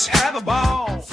Let's have a ball.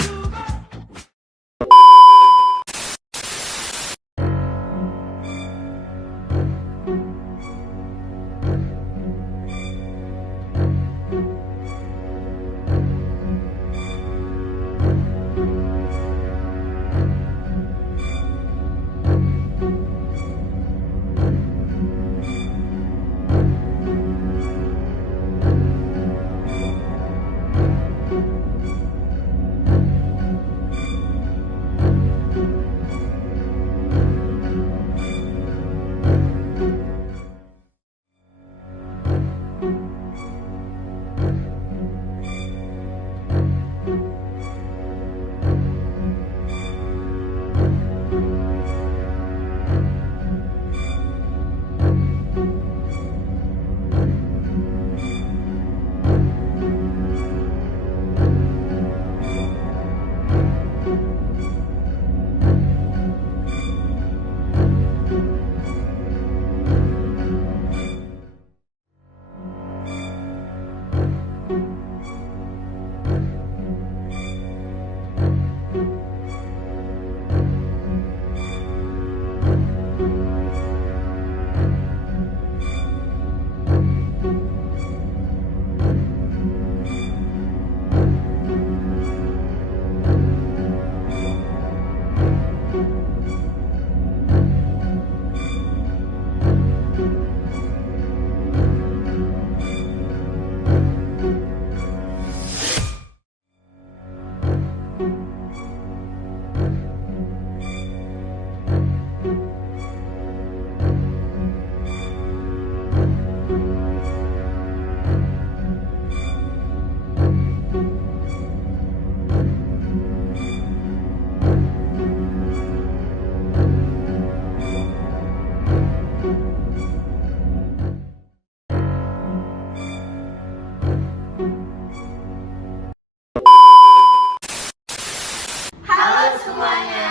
Halo semuanya,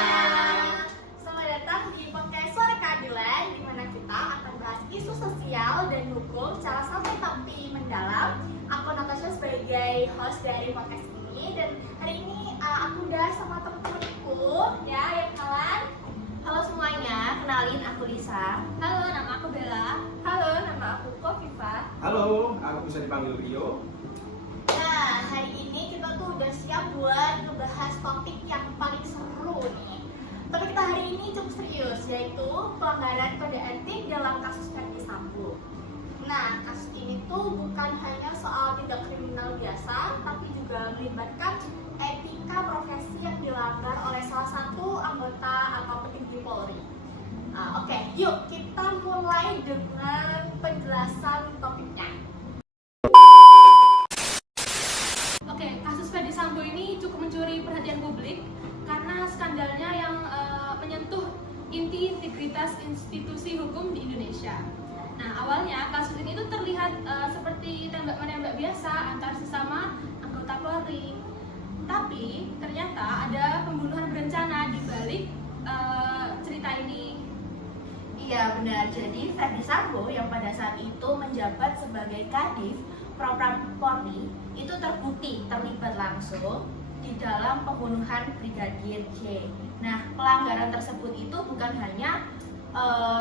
selamat datang di podcast Suara Keadilan, di mana kita akan bahas isu sosial dan hukum secara santai tapi mendalam. Aku Natasha sebagai host dari podcast ini, dan hari ini aku udah sama teman-temanku ya, yang kenalan. Halo semuanya, kenalin aku Lisa. Halo, nama aku Bella. Halo, nama aku Kofifa. Halo, aku bisa dipanggil Rio. Nah, hari ini kita tuh udah siap buat ngebahas topik yang paling seru nih. Topik kita hari ini cukup serius, yaitu pelanggaran kode etik dalam kasus Verdi Sambo. Nah, kasus ini tuh bukan hanya soal tindak kriminal biasa, tapi juga melibatkan etika profesi yang dilanggar oleh salah satu anggota atau petinggi Polri. Oke, yuk kita mulai dengan penjelasan topiknya. Oke, kasus Verdi Sambo ini cukup mencuri perhatian publik karena skandalnya yang menyentuh inti integritas institusi hukum di Indonesia. Nah, awalnya kasus ini tuh terlihat seperti tembak-menembak biasa antar sesama anggota Polri. Tapi ternyata ada pembunuhan berencana di balik cerita ini. Iya benar, jadi Verdi Sambo yang pada saat itu menjabat sebagai Kadif Propam Polri itu terbukti terlibat langsung di dalam pembunuhan Brigadir J. Nah, pelanggaran tersebut itu bukan hanya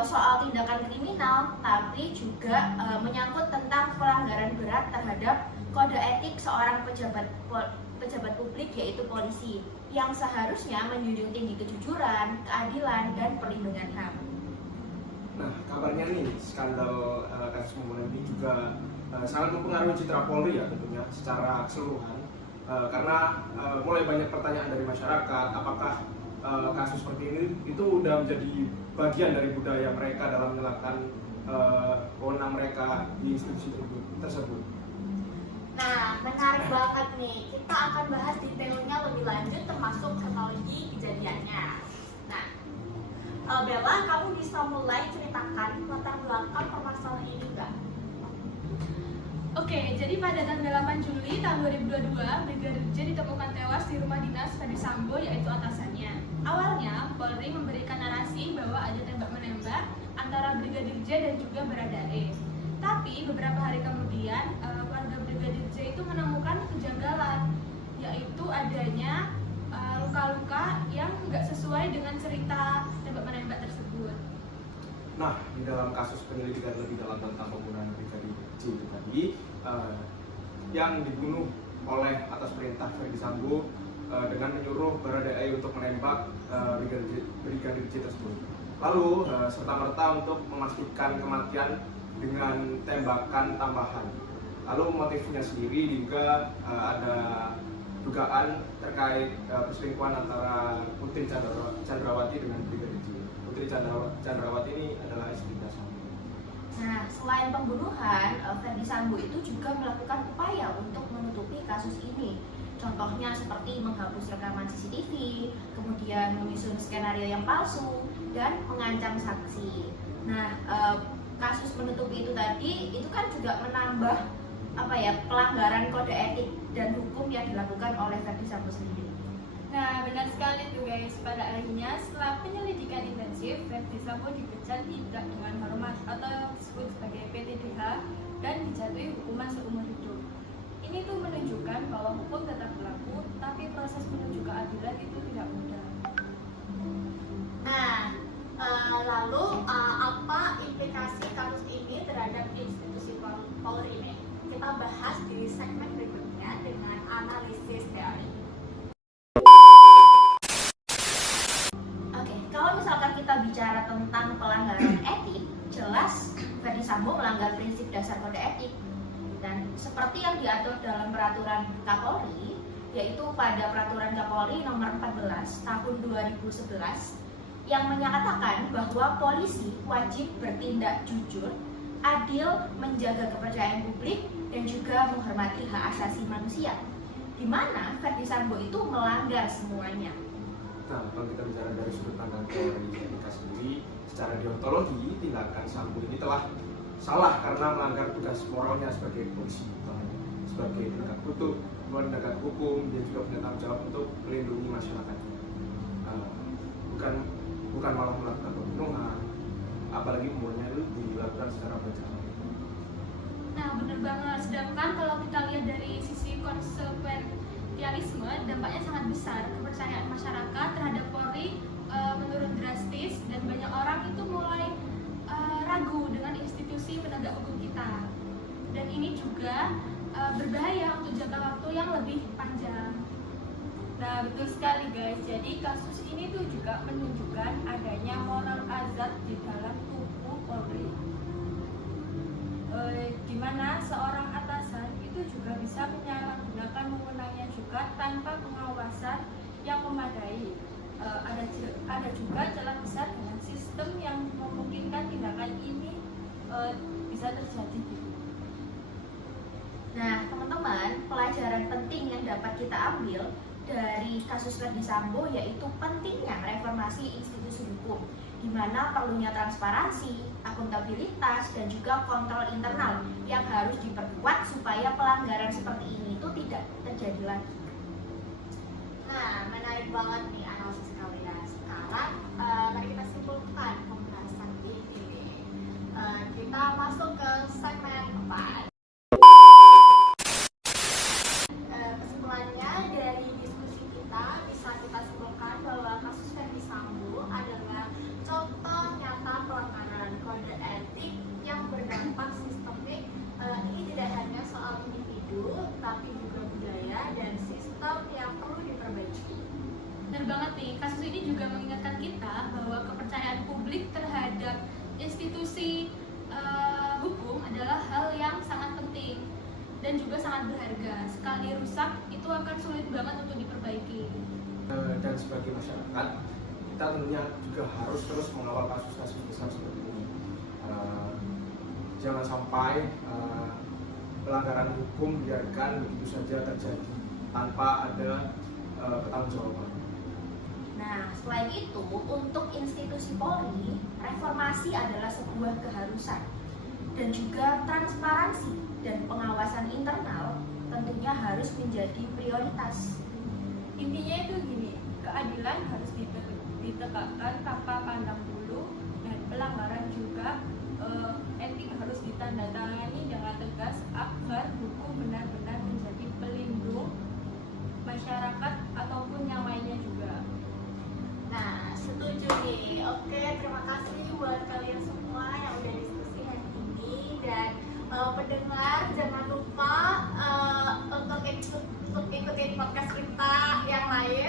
soal tindakan kriminal, tapi juga menyangkut tentang pelanggaran berat terhadap kode etik seorang pejabat publik, yaitu polisi, yang seharusnya menjunjung tinggi kejujuran, keadilan, dan perlindungan HAM. Nah, kabarnya nih, skandal kasus pembunuhan ini juga sangat mempengaruhi citra Polri ya tentunya secara keseluruhan. Karena mulai banyak pertanyaan dari masyarakat, apakah kasus seperti ini itu udah menjadi bagian dari budaya mereka dalam menjalankan wewenang mereka di institusi tersebut. Nah, menarik banget nih. Kita akan bahas detailnya lebih lanjut termasuk kronologi kejadiannya. Nah, Bella, kamu bisa mulai ceritakan latar belakang permasalahan ini enggak? Oke, jadi pada tanggal 8 Juli tahun 2022, Brigadir J ditemukan tewas di rumah dinas Verdi Sambo, yaitu atasannya. Awalnya, Polri memberikan narasi bahwa ada tembak-menembak antara Brigadir J dan juga Baradae. Tapi beberapa hari kemudian, keluarga Brigadir J itu menemukan kejanggalan. yaitu adanya luka-luka yang nggak sesuai dengan cerita tembak-menembak tersebut. Nah, di dalam kasus penyelidikan lebih dalam tentang pembunuhan Brigadir J itu tadi, yang dibunuh oleh atas perintah Ferdy Sambo dengan menyuruh Baradae untuk menembak Brigadir J tersebut. Lalu serta-merta untuk memastikan kematian dengan tembakan tambahan. Lalu motifnya sendiri juga ada dugaan terkait perselingkuhan antara Putri Chandrawati dengan Brigadir J. Putri Chandrawati ini adalah istri Sambo. Nah, selain pembunuhan, Ferdy Sambo itu juga melakukan upaya untuk menutupi kasus ini. Contohnya seperti menghapus rekaman CCTV, kemudian menyusun skenario yang palsu, dan mengancam saksi. Nah, kasus menutupi itu tadi itu kan juga menambah pelanggaran kode etik dan hukum yang dilakukan oleh Ferdy Sambo sendiri. Nah, benar sekali tuh guys. Pada akhirnya setelah penyelidikan intensif, Ferdy Sambo dipecat tidak dengan hormat atau disebut sebagai PTDH dan dijatuhi hukuman seumur hidup. Ini tuh menunjukkan bahwa hukum tetap berlaku, tapi proses menuju keadilan itu tidak mudah. Nah, lalu apa implikasi kasus ini terhadap institusi Polri ini? Kita bahas di segmen berikutnya dengan analisis teori. Oke, kalau misalkan kita bicara tentang pelanggaran etik, jelas Ferdy Sambo melanggar prinsip dasar kode etik. Dan seperti yang diatur dalam peraturan Kapolri, yaitu pada peraturan Kapolri nomor 14 tahun 2011 yang menyatakan bahwa polisi wajib bertindak jujur, adil, menjaga kepercayaan publik, dan juga menghormati hak asasi manusia, di mana Ferdy Sambo itu melanggar semuanya. Nah, kalau kita bicara dari sudut pandang teori etika sendiri, secara deontologi, tindakan Sambo ini telah salah karena melanggar tugas moralnya sebagai polisi, sebagai penegak hukum, dia juga punya tanggung jawab untuk melindungi masyarakatnya. Bukan malah melakukan pembunuhan, apalagi pembunuhannya itu dilakukan secara berencana. Nah, benar banget. Sedangkan kalau kita lihat dari sisi konsekuensialisme, dampaknya sangat besar. Kepercayaan masyarakat terhadap Polri menurun drastis dan banyak orang itu mulai ragu dengan institusi penegak hukum kita. Dan ini juga berbahaya untuk jangka waktu yang lebih panjang. Nah, betul sekali guys. Jadi kasus ini tuh juga menunjukkan adanya moral azab di dalam tubuh Polri. Di mana seorang atasan itu juga bisa menyalahgunakan wewenangnya juga tanpa pengawasan yang memadai. Ada juga celah besar dengan sistem yang memungkinkan tindakan ini bisa terjadi. Nah, teman-teman, pelajaran penting yang dapat kita ambil dari kasus Ferdy Sambo yaitu pentingnya reformasi institusi hukum, di mana perlunya transparansi, akuntabilitas, dan juga kontrol internal yang harus diperkuat supaya pelanggaran seperti ini itu tidak terjadi lagi. Nah, menarik banget nih analisis kalian. Sekarang mari kita simpulkan pembahasan ini. Kita masuk ke segmen 4. Kesimpulannya dari diskusi kita bisa kita simpulkan bahwa kasus Ferdy Sambo adalah contoh nyata pelanggaran kode etik yang berdampak sistemik. Ini tidak hanya soal individu, tapi juga budaya dan sistem yang perlu diperbaiki. Benar banget nih, kasus ini juga mengingatkan kita bahwa kepercayaan publik terhadap institusi hukum adalah hal yang sangat penting dan juga sangat berharga. Sekali rusak, itu akan sulit banget untuk diperbaiki. Dan sebagai masyarakat, kita tentunya juga harus terus mengawal kasus-kasus besar seperti ini. Jangan sampai pelanggaran hukum biarkan begitu saja terjadi tanpa ada pertanggungjawaban. Nah, selain itu, untuk institusi Polri, reformasi adalah sebuah keharusan dan juga transparansi dan pengawasan internal tentunya harus menjadi prioritas. Intinya itu gini, keadilan harus ditegakkan tanpa pandang bulu, dan pelanggaran juga etik harus ditandatangani dengan tegas agar hukum benar-benar menjadi pelindung masyarakat ataupun yang lainnya juga. Nah, setuju nih. Oke, terima kasih buat kalian semua yang udah diskusi hari ini. Dan pendengar, jangan lupa untuk ikutin podcast kita yang lain